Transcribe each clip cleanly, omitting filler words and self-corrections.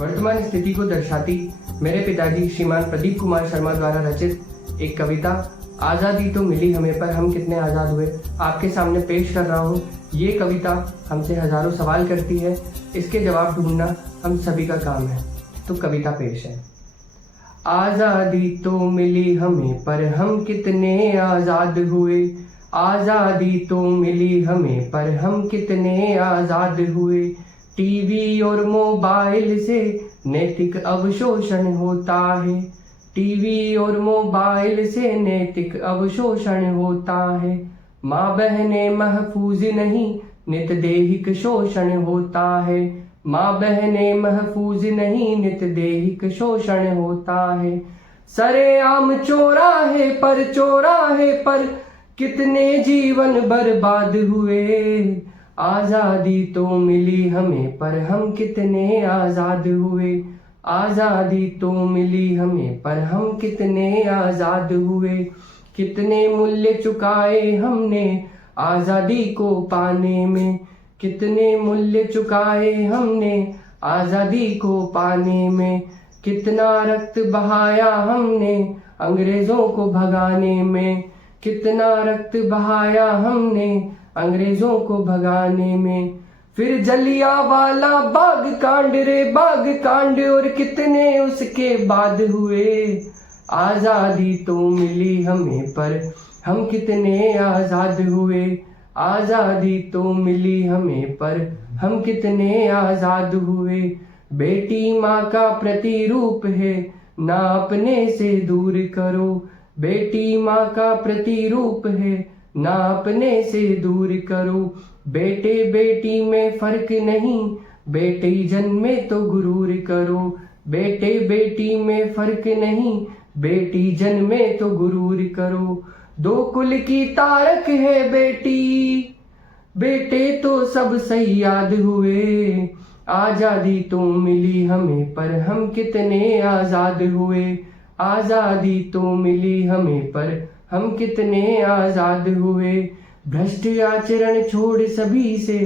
वर्तमान स्थिति को दर्शाती मेरे पिताजी श्रीमान प्रदीप कुमार शर्मा द्वारा रचित एक कविता आज़ादी तो मिली हमें पर हम कितने आज़ाद हुए आपके सामने पेश कर रहा हूँ। ये कविता हमसे हजारों सवाल करती है, इसके जवाब ढूंढना हम सभी का काम है। तो कविता पेश है। आज़ादी तो मिली हमें पर हम कितने आज़ाद हुए, आज़ादी तो मिली हमें पर हम कितने आज़ाद हुए। टीवी और मोबाइल से नैतिक अवशोषण होता है, टीवी और मोबाइल से नैतिक अवशोषण होता है। माँ बहनें महफूज नहीं नित दैहिक शोषण होता है, माँ बहनें महफूज नहीं नित दैहिक शोषण होता है। सरेआम चौराहे पर कितने जीवन बर्बाद हुए, आज़ादी तो मिली हमें पर हम कितने आज़ाद हुए, आज़ादी तो मिली हमें पर हम कितने आज़ाद हुए। कितने मूल्य चुकाए हमने आज़ादी को पाने में, कितने मूल्य चुकाए हमने आज़ादी को पाने में। कितना रक्त बहाया हमने अंग्रेज़ों को भगाने में, कितना रक्त बहाया हमने अंग्रेज़ों को भगाने में। फिर जलियांवाला बाग कांड रे बाग कांड और कितने उसके बाद हुए, आज़ादी तो मिली हमें पर हम कितने आज़ाद हुए, आज़ादी तो मिली हमें पर हम कितने आज़ाद हुए। बेटी माँ का प्रतिरूप है ना अपने से दूर करो, बेटी माँ का प्रतिरूप है ना अपने से दूर करो। बेटे बेटी में फर्क नहीं बेटी जन्मे तो गुरूर करो, बेटे बेटी में फर्क नहीं बेटी जन्मे तो गुरूर करो। दो कुल की तारक है बेटी, बेटे तो सब सही याद हुए, आज़ादी तो मिली हमें पर हम कितने आज़ाद हुए, आज़ादी तो मिली हमें पर हम कितने आज़ाद हुए। भ्रष्ट आचरण छोड़ सभी से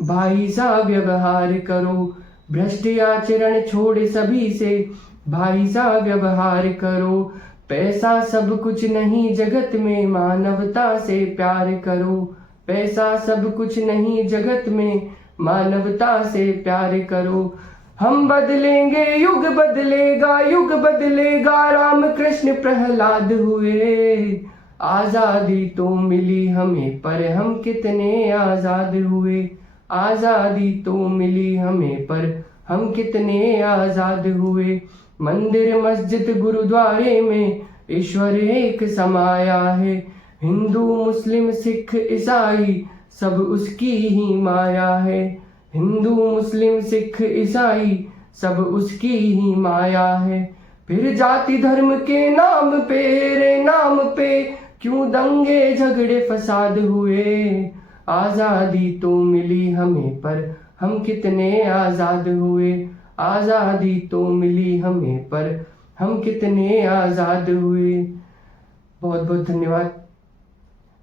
भाई सा व्यवहार करो, भ्रष्ट आचरण छोड़ सभी से भाई सा व्यवहार करो। पैसा सब कुछ नहीं जगत में मानवता से प्यार करो, पैसा सब कुछ नहीं जगत में मानवता से प्यार करो। हम बदलेंगे युग बदलेगा, युग बदलेगा राम कृष्ण प्रहलाद हुए, आज़ादी तो मिली हमें पर हम कितने आज़ाद हुए, आज़ादी तो मिली हमें पर हम कितने आज़ाद हुए। मंदिर मस्जिद गुरुद्वारे में ईश्वर एक समाया है, हिंदू मुस्लिम सिख ईसाई सब उसकी ही माया है, हिंदू मुस्लिम सिख ईसाई सब उसकी ही माया है। फिर जाति धर्म के नाम पे रे नाम पे क्यों दंगे झगड़े फसाद हुए, आज़ादी तो मिली हमें पर हम कितने आज़ाद हुए, आज़ादी तो मिली हमें पर हम कितने आज़ाद हुए। बहुत बहुत धन्यवाद।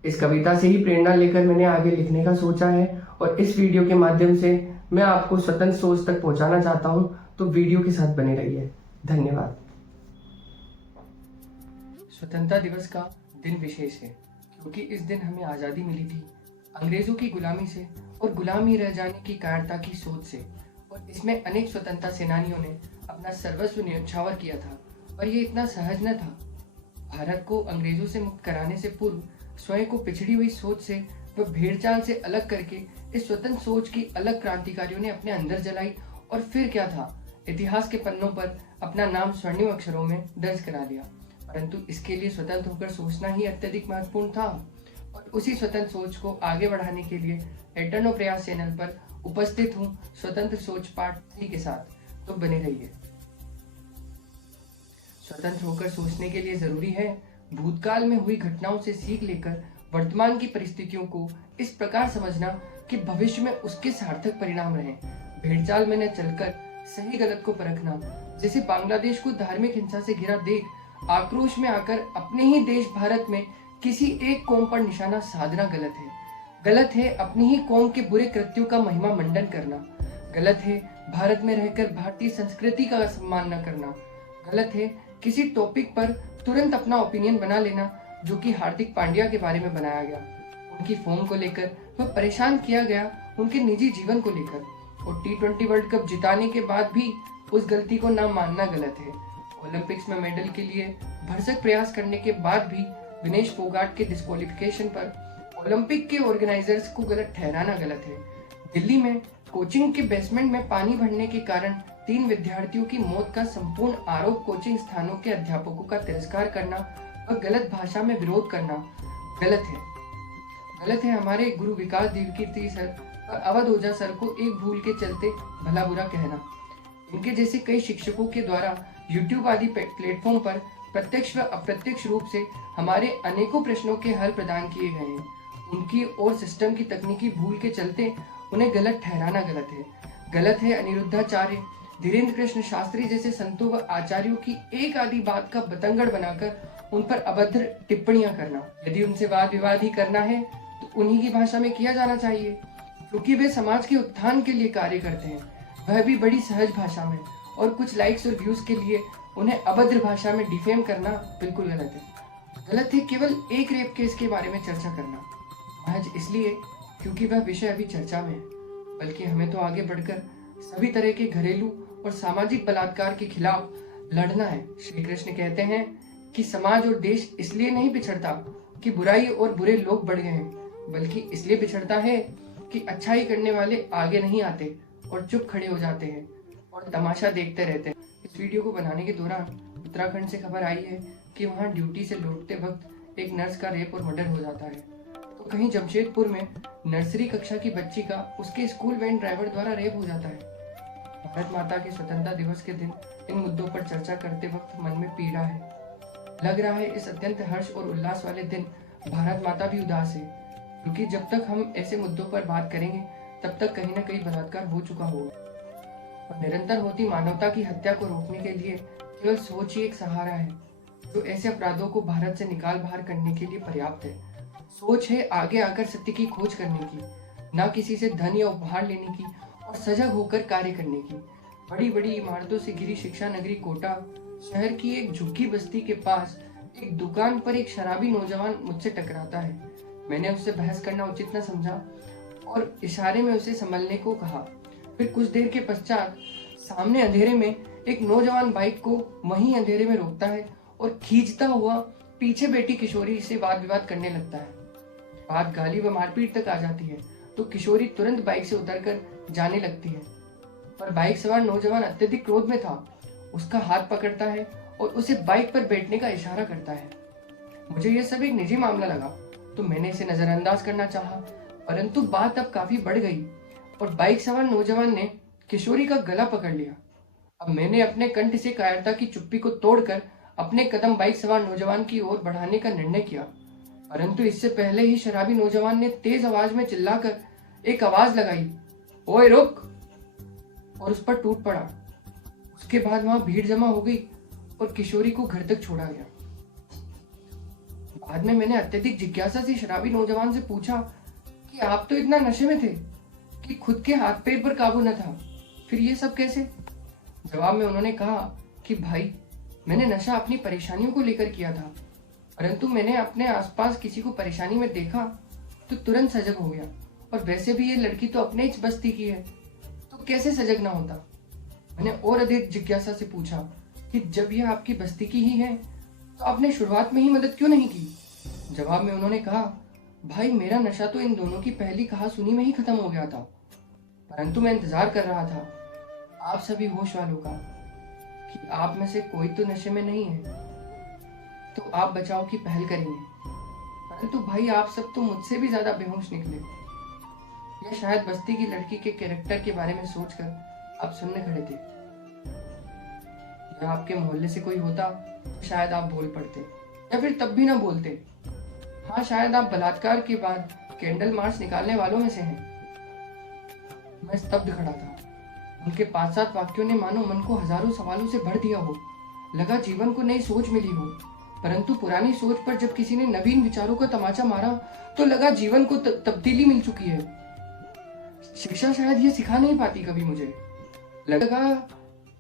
इस कविता से ही प्रेरणा लेकर मैंने आगे लिखने का सोचा है और इस वीडियो के माध्यम से मैं आपको स्वतंत्र सोच तक पहुंचाना चाहता हूं, तो वीडियो के साथ बने रहिए। धन्यवाद। स्वतंत्रता दिवस का दिन विशेष है क्योंकि इस दिन हमें आज़ादी मिली थी अंग्रेजों की गुलामी से और गुलामी रह जाने की कायरता की सोच से, और इसमें अनेक स्वतंत्रता सेनानियों ने अपना सर्वस्व न्यौछावर किया था। पर यह इतना सहज न था। भारत को अंग्रेजों से मुक्त कराने से पूर्व स्वयं को पिछड़ी हुई सोच से व भेड़चाल से अलग करके इस स्वतंत्र सोच की अलग क्रांतिकारियों ने अपने अंदर जलाई, और फिर क्या था, इतिहास के पन्नों पर अपना नाम स्वर्णिम अक्षरों में दर्ज करा लिया। परंतु इसके लिए स्वतंत्र होकर सोचना ही अत्यधिक महत्वपूर्ण था, और उसी स्वतंत्र सोच को आगे बढ़ाने के लिए एटर्नो प्रयास चैनल पर उपस्थित हूँ स्वतंत्र सोच पार्ट 3 के साथ, तो बने रहिए। स्वतंत्र होकर सोचने के लिए जरूरी है भूतकाल में हुई घटनाओं से सीख लेकर वर्तमान की परिस्थितियों को इस प्रकार समझना कि भविष्य में उसके सार्थक परिणाम रहें। भेड़चाल में न चलकर सही गलत को परखना, जैसे बांग्लादेश को धार्मिक हिंसा से घिरा देख आक्रोश में आकर अपने ही देश भारत में किसी एक कौम पर निशाना साधना गलत है। गलत है अपनी ही कौम के बुरे कृत्यों का महिमा मंडन करना, गलत है भारत में रहकर भारतीय संस्कृति का सम्मान न करना। गलत है किसी टॉपिक पर तुरंत अपना ओपिनियन बना लेना, जो कि हार्दिक पांड्या के बारे में बनाया गया। उनकी फॉर्म को लेकर वह परेशान किया गया, उनके निजी जीवन को लेकर, और T20 वर्ल्ड कप जिताने के बाद भी उस गलती को ना मानना गलत है। ओलंपिक्स में मेडल के लिए भरसक प्रयास करने के बाद भी विनेश फोगाट के डिस्क्वालिफिकेशन पर ओलंपिक के ऑर्गेनाइजर्स को गलत ठहराना गलत है। दिल्ली में कोचिंग के बेसमेंट में पानी भरने के कारण 3 विद्यार्थियों की मौत का संपूर्ण आरोप कोचिंग स्थानों के अध्यापकों का तिरस्कार करना और गलत भाषा में विरोध करना गलत है। गलत है हमारे गुरु विकास देवकीर्ति सर और अवध ओझा सर को एक भूल के चलते भला बुरा कहना। इनके जैसे कई शिक्षकों के द्वारा YouTube आदि प्लेटफॉर्म पर प्रत्यक्ष व अप्रत्यक्ष रूप से हमारे अनेकों प्रश्नों के हल प्रदान किए गए हैं। उनकी और सिस्टम की तकनीकी भूल के चलते उन्हें गलत ठहराना गलत है। गलत है अनिरुद्धाचार्य, धीरेन्द्र कृष्ण शास्त्री जैसे संतों व आचार्यों की एक आधी बात का बतंगड़ बनाकर उन पर अभद्र टिप्पणियां करना। यदि उनसे वाद विवाद ही करना है तो उन्हीं की भाषा में किया जाना चाहिए, क्योंकि वे समाज के उत्थान के लिए कार्य करते हैं, वह भी बड़ी सहज भाषा में, और कुछ लाइक्स और व्यूज के लिए उन्हें अभद्र भाषा में डिफेम करना बिल्कुल गलत है। गलत है केवल एक रेप केस के बारे में चर्चा करना, महज इसलिए क्योंकि वह विषय अभी चर्चा में है, बल्कि हमें तो आगे बढ़कर सभी तरह के घरेलू और सामाजिक बलात्कार के खिलाफ लड़ना है। श्री कृष्ण कहते हैं कि समाज और देश इसलिए नहीं बिछड़ता कि बुराई और बुरे लोग बढ़ गए हैं, बल्कि इसलिए बिछड़ता है कि अच्छाई करने वाले आगे नहीं आते और चुप खड़े हो जाते हैं और तमाशा देखते रहते हैं। इस वीडियो को बनाने के दौरान उत्तराखंड से खबर आई है कि वहां ड्यूटी से लौटते वक्त एक नर्स का रेप और मर्डर हो जाता है, तो कहीं जमशेदपुर में नर्सरी कक्षा की बच्ची का उसके स्कूल वैन ड्राइवर द्वारा रेप हो जाता है। भारत माता के स्वतंत्रता दिवस के दिन इन मुद्दों पर चर्चा करते वक्त मन में पीड़ा है। लग रहा है इस अत्यंत हर्ष और उल्लास वाले दिन भारत माता भी उदास है, क्योंकि जब तक हम ऐसे मुद्दों पर बात करेंगे तब तक कहीं न कहीं बलात्कार हो चुका होगा, और निरंतर होती मानवता की हत्या को रोकने के लिए केवल सोच ही एक सहारा है, जो ऐसे अपराधों को भारत से निकाल बाहर करने के लिए पर्याप्त है। सोच है आगे आकर सत्य की खोज करने की, ना किसी से धन या उपहार लेने की, और सजग होकर कार्य करने की। बड़ी बड़ी इमारतों से घिरी शिक्षा नगरी कोटा शहर की एक झुग्गी बस्ती के पास एक दुकान पर एक शराबी नौजवान मुझसे टकराता है। मैंने उससे बहस करना उचित न समझा और इशारे में उसे संभलने को कहा। फिर कुछ देर के पश्चात सामने अंधेरे में एक नौजवान बाइक को वहीं अंधेरे में रोकता है और खींचता हुआ पीछे बैठी किशोरी से वाद विवाद करने लगता है। बात गाली व मारपीट तक आ जाती है तो किशोरी तुरंत बाइक से उतरकर जाने लगती है, पर बाइक सवार नौजवान अत्यधिक क्रोध में था, उसका हाथ पकड़ता है और उसे बाइक पर बैठने का इशारा करता है। मुझे यह सब एक निजी मामला लगा तो मैंने इसे नजरअंदाज करना चाहा, परंतु बात अब काफी बढ़ गई और बाइक सवार नौजवान ने किशोरी का गला पकड़ लिया। अब मैंने अपने कंठ से कायरता की चुप्पी को तोड़कर अपने कदम बाइक सवार नौजवान की ओर बढ़ाने का निर्णय किया, परंतु इससे पहले ही शराबी नौजवान ने तेज आवाज में चिल्लाकर एक आवाज लगाई, ओए रुक, और उस पर टूट पड़ा। उसके बाद वहां भीड़ जमा हो गई और किशोरी को घर तक छोड़ा गया। बाद में मैंने अत्यधिक जिज्ञासा से शराबी नौजवान से पूछा कि आप तो इतना नशे में थे कि खुद के हाथ पैर पर काबू न था, फिर ये सब कैसे? जवाब में उन्होंने कहा कि भाई, मैंने नशा अपनी परेशानियों को लेकर किया था, परंतु मैंने अपने आसपास किसी को परेशानी में देखा तो तुरंत सजग हो गया, और वैसे भी ये लड़की तो अपने ही बस्ती की है, तो कैसे सजग ना होता? मैंने और अधिक जिज्ञासा से पूछा कि जब यह आपकी बस्ती की ही है तो आपने शुरुआत में ही मदद क्यों नहीं की? जवाब में उन्होंने कहा, भाई, मेरा नशा तो इन दोनों की पहली कहा सुनी में ही खत्म हो गया था, परंतु मैं इंतजार कर रहा था आप सभी होश वालों का कि आप में से कोई तो नशे में नहीं है, तो आप बचाव की पहल करेंगे, परंतु भाई आप सब तो मुझसे भी ज्यादा बेहोश निकले। या शायद बस्ती की लड़की के कैरेक्टर के बारे में सोचकर आप सुनने खड़े थे, या आपके मोहल्ले से कोई होता तो शायद आप बोल पड़ते, या फिर तब भी ना बोलते। हाँ, शायद आप बलात्कार के बाद कैंडल मार्च निकालने वालों में से हैं। मैं स्तब्ध खड़ा था। उनके 5-7 वाक्यों ने मानो मन को हजारों सवालों से भर दिया हो। लगा जीवन को नई सोच मिली हो, परंतु पुरानी सोच पर जब किसी ने नवीन विचारों का तमाचा मारा तो लगा जीवन को तब्दीली मिल चुकी है। शिक्षा शायद ये सिखा नहीं पाती कभी मुझे, लगा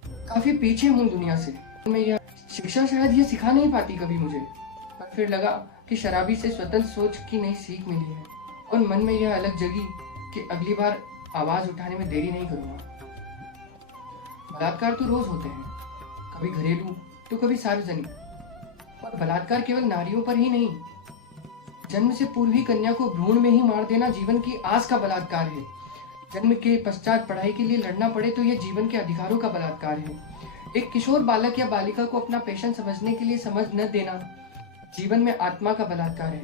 काफी पीछे हूँ दुनिया से। मैं यह शिक्षा शायद ये सिखा नहीं पाती कभी मुझे, पर फिर लगा कि शराबी से स्वतंत्र सोच की नई सीख मिली है और मन में यह अलग जगी कि अगली बार आवाज उठाने में देरी नहीं करूंगा। बलात्कार तो रोज होते हैं, कभी घरेलू तो कभी सार्वजनिक, और बलात्कार केवल नारियों पर ही नहीं, जन्म से पूर्व ही कन्या को भ्रूण में ही मार देना जीवन की आस का बलात्कार है। जन्म के पश्चात पढ़ाई के लिए लड़ना पड़े तो यह जीवन के अधिकारों का बलात्कार है। एक किशोर बालक या बालिका को अपना पैशन समझने के लिए समझ न देना जीवन में आत्मा का बलात्कार है।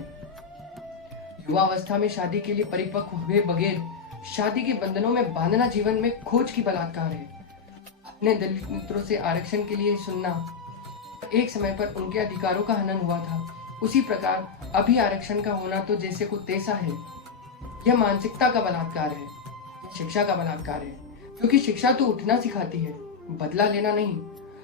युवा अवस्था में शादी के लिए परिपक्व हुए बगैर शादी के बंधनों में बांधना जीवन में खोज की बलात्कार है। अपने दलित मित्रों से आरक्षण के लिए सुनना, एक समय पर उनके अधिकारों का हनन हुआ था, उसी प्रकार अभी आरक्षण का होना तो जैसे को तैसा है। यह मानसिकता का बलात्कार है, शिक्षा का बलात्कार है, क्योंकि शिक्षा तो उठना सिखाती है, बदला लेना नहीं।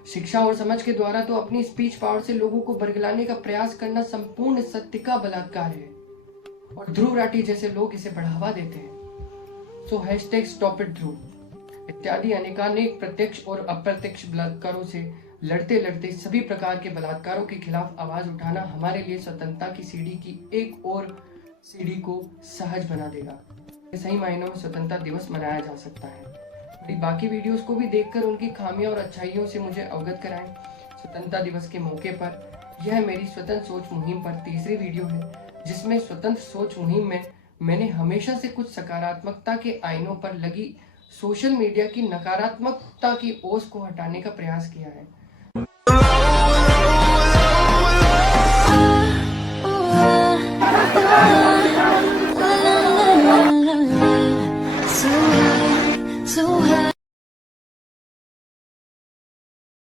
शिक्षा और समझ के द्वारा तो अपनी स्पीच पावर से लोगों को बरगलाने का प्रयास करना संपूर्ण सत्य का बलात्कार है, और ध्रुव राठी जैसे लोग इसे बढ़ावा देते हैं। सो हैशटैग स्टॉप इट ध्रुव इत्यादि अनेकानेक प्रत्यक्ष और अप्रत्यक्ष बलात्कारों से लड़ते लड़ते सभी प्रकार के बलात्कारों के खिलाफ आवाज उठाना हमारे लिए स्वतंत्रता की सीढ़ी की एक और सीढ़ी को सहज बना देगा। सही मायनों में स्वतंत्रता दिवस मनाया जा सकता है। मेरी बाकी वीडियोस को भी देखकर उनकी खामियों और अच्छाइयों से मुझे अवगत कराएं। स्वतंत्रता दिवस के मौके पर यह मेरी स्वतंत्र सोच मुहिम पर तीसरी वीडियो है, जिसमें स्वतंत्र सोच मुहिम में मैंने हमेशा से कुछ सकारात्मकता के आईनों पर लगी सोशल मीडिया की नकारात्मकता की ओस को हटाने का प्रयास किया है।